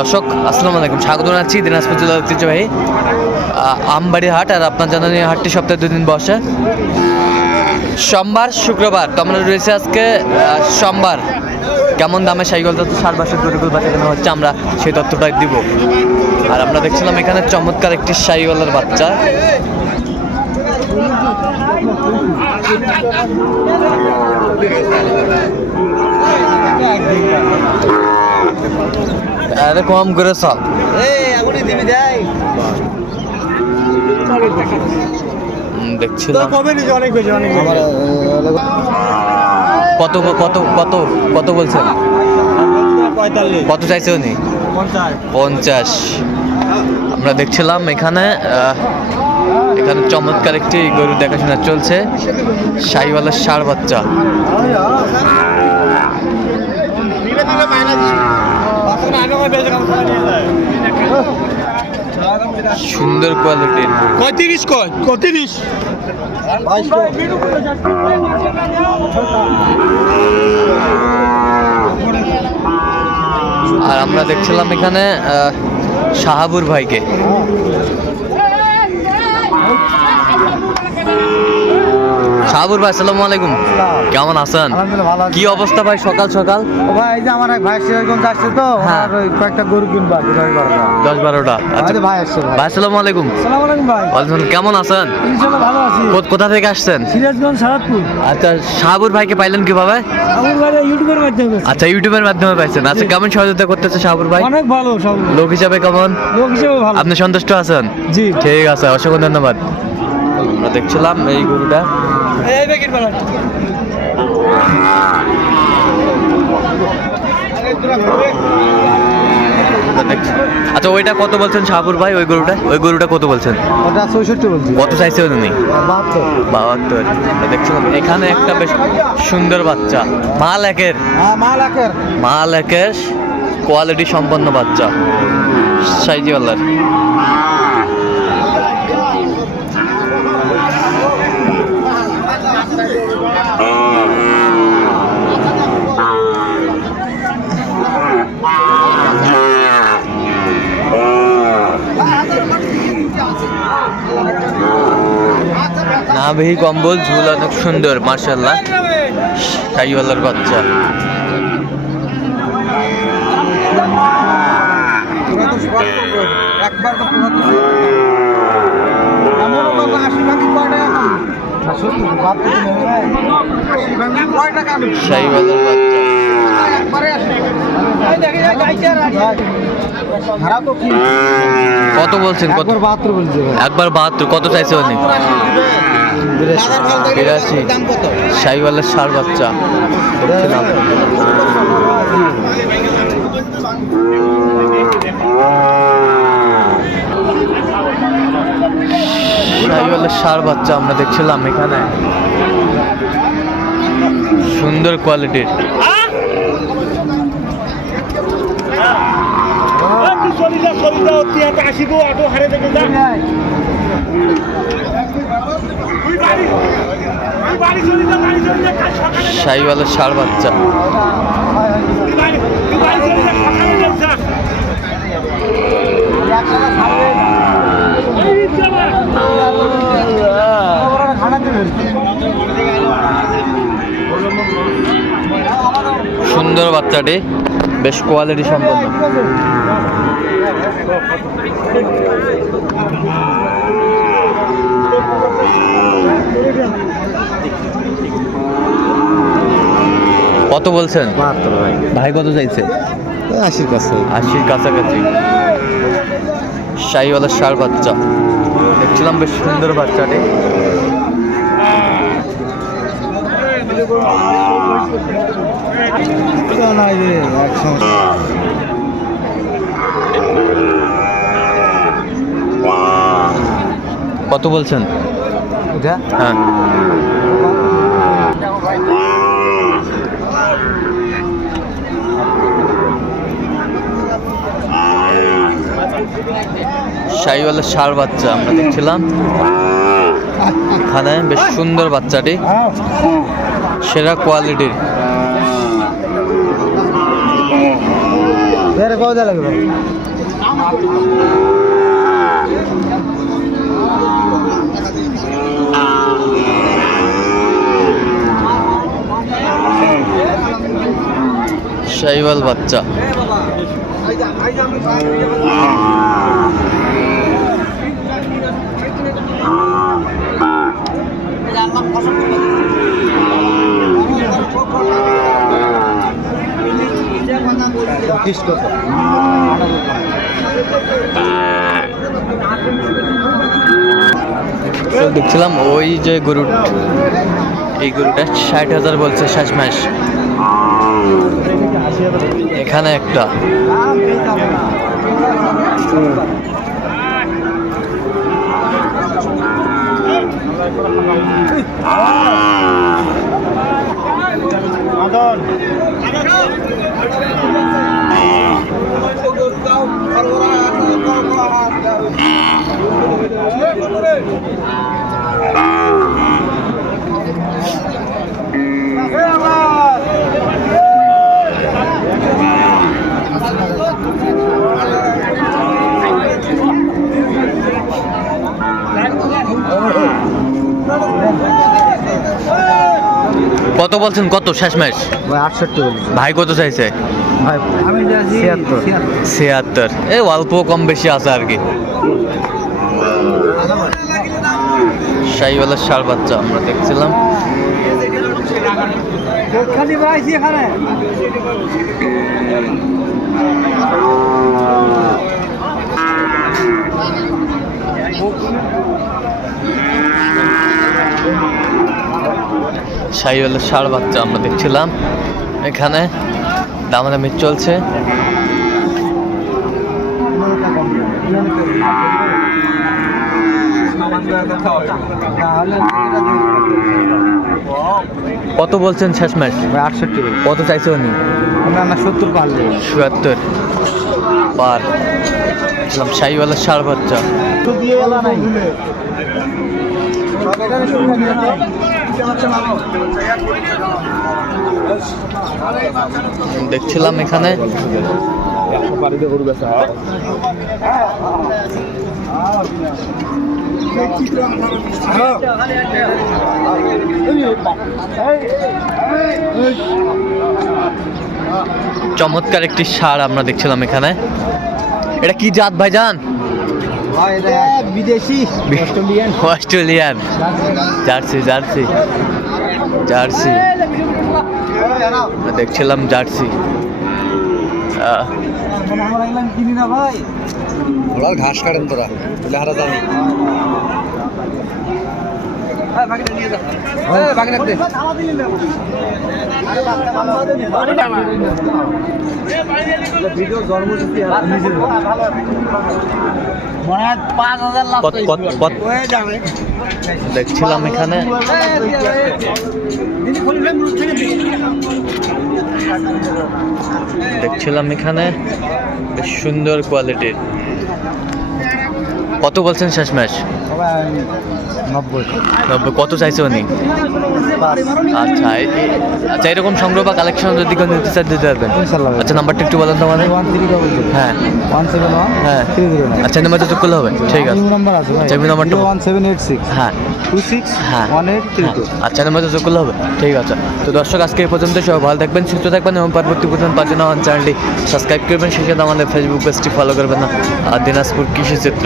দর্শক, আসসালামু আলাইকুম। স্বাগত জানাচ্ছি দিনাজপুর জেলার ঐতিহ্যবাহী আমবাড়ি হাট আর আপনার জানেন এই হাটটি সপ্তাহে দুদিন বসে। সোমবার, শুক্রবার, তো আমরা রয়েছে আজকে সোমবার। কেমন দামে সাইকেল তত্ত্ব সার বাসের গরুগুলো বাচ্চা কেনা হচ্ছে, আমরা সেই তথ্যটাই দিব। আর আমরা দেখছিলাম এখানে চমৎকার একটি সাইওয়ালার বাচ্চা। আরে কম করে চল। দেখছিলাম। কত কত কত কত বলছেন কত চাইছে উনি? পঞ্চাশ। আমরা দেখছিলাম এখানে এখানে চমৎকার একটি গরু দেখাশোনা চলছে। শাহিওয়ালার ষাড় বাচ্চা। সুন্দর কোয়ালিটির পঁয়ত্রিশ কয়? পঁয়ত্রিশ আর আমরা দেখছিলাম এখানে শাহাবুর ভাইকে। শাহাবুর ভাই আসসালামু আলাইকুম। কেমন আছেন। কি অবস্থা ভাই সকাল সকাল? ভাই এই যে আমার এক ভাই সিরাজগঞ্জ আসছে তো হ্যাঁ। ওই কয়েকটা গরু কিনবা দশ বারোটা। আচ্ছা। ভাই আসছে ভাই। ভাই আসসালামু আলাইকুম। সালাম আলাইকুম ভাই। ওয়ালাইকুম কেমন আছেন? ইনশাল্লাহ ভালো আছি। কো- কোথা থেকে আসছেন? সিরাজগঞ্জ সারাদপুর। আচ্ছা শাহাবুর ভাইকে পাইলেন কীভাবে? ইউটিউবের মাধ্যমে আচ্ছা ইউটিউবের মাধ্যমে পাইছেন। আচ্ছা কেমন সহযোগিতা করতেছে শাহাবুর ভাই? অনেক ভালো সব লোক হিসাবে কেমন? লোক হিসেবে ভালো। আপনি সন্তুষ্ট আছেন? জি। ঠিক আছে অসংখ্য ধন্যবাদ। আমরা দেখছিলাম এই গরুটা। এই আচ্ছা ওইটা কত বলছেন শাহাবুর ভাই? ওই গরুটা? ওই গরুটা কত বলছেন? ওটা চৌষট্টি বলছি। কত চাইছে উনি বাহাত্তর। বাহাত্তর। দেখছিলাম এখানে একটা বেশ সুন্দর বাচ্চা। মাল একের। হ্যাঁ মাল একের। মাল একের। কোয়ালিটি সম্পন্ন বাচ্চা। সাইজিওয়ালার নাভি কম্বল ঝুল অনেক সুন্দর মার্শাল্লাহ সাইওয়ালার বাচ্চা। একবার কত বলছেন? কত? একবার বাহাত্তর বলছে একবার বাহাত্তর। কত চাইছে উনি? বিরাশি। সাইওয়ালের সার বাচ্চা। সাইওয়ালের সার বাচ্চা আমরা দেখছিলাম এখানে। সুন্দর কোয়ালিটির। সাইওয়ালের সার বাচ্চা। সুন্দর বাচ্চাটি বেশ কোয়ালিটি সম্পন্ন। কত বলছেন? ভাই। কত চাইছে? আশির কাছে। আশির কাছাকাছি। শাহিওয়ালার সার বাচ্চা। দেখছিলাম বেশ সুন্দর বাচ্চাটি। একসঙ্গে। কত বলছেন? এটা হ্যাঁ। শাহিওয়ালের সার বাচ্চা আমরা দেখছিলাম। এখানে বেশ সুন্দর বাচ্চাটি। সেরা কোয়ালিটির। লাগবে? শাহিওয়াল বাচ্চা। দেখছিলাম ওই যে গরু এই গরুটা ষাট হাজার বলছে শেষ মাস। এখানে একটা। মদন। কত বলছেন? কত? শেষ ভাই আটষট্টি বলি ভাই কত চাইছে? ভাই আমি ছিয়াত্তর। ছিয়াত্তর। এ অল্প কম বেশি আছে আর কি। শাহিওয়ালার সার বাচ্চা আমরা দেখছিলাম। ভাই সার বাচ্চা আমরা দেখছিলাম এখানে। দামাদামি চলছে। কত বলছেন শেষ মাস আটষট্টি কত চাইছে উনি? আমরা আমরা সত্তর পারলে চুয়াত্তর পার। দেখছিলাম শাহিওয়ালার সার বাচ্চা। দেখছিলাম এখানে। চমৎকার একটি সার আমরা দেখছিলাম এখানে। এটা কি জাত ভাইজান? বিদেশি। Australian. Australian. Jersey jersey. Jersey. দেখছিলাম জার্সি। ঘাস কাটেন তোরা। হারা জানি পাঁচ দেখছিলাম এখানে। দেখছিলাম এখানে। বেশ সুন্দর কোয়ালিটির কত বলছেন শেষ ম্যাচ নব্বই। নব্বই। কত চাইছে উনি? আচ্ছা আচ্ছা এরকম সংগ্রহ বা কালেকশন যদি কেউ নিতে চান দিতে পারবেন। আচ্ছা নাম্বারটা একটু বলেন তো আমাদের ওয়ান থ্রি ডবল টু। হ্যাঁ। ওয়ান সেভেন হ্যাঁ। আচ্ছা নাম্বার যোগ করলে হবে। ঠিক আছে। নাম্বার আছে আচ্ছা, নাম্বারটা ওয়ান সেভেন এইট সিক্স। হ্যাঁ। টু সিক্স হ্যাঁ। One eight three two. আচ্ছা নাম্বার যোগ করলে হবে। ঠিক আছে। তো দর্শক আজকে এই পর্যন্ত সবাই ভালো থাকবেন সুস্থ থাকবেন এবং পরবর্তী পর্যন্ত পাঁচ চ্যানেলটি সাবস্ক্রাইব করবেন। সেই সাথে আমাদের ফেসবুক পেজটি ফলো করবেন না। আর দিনাজপুর কৃষি চিত্র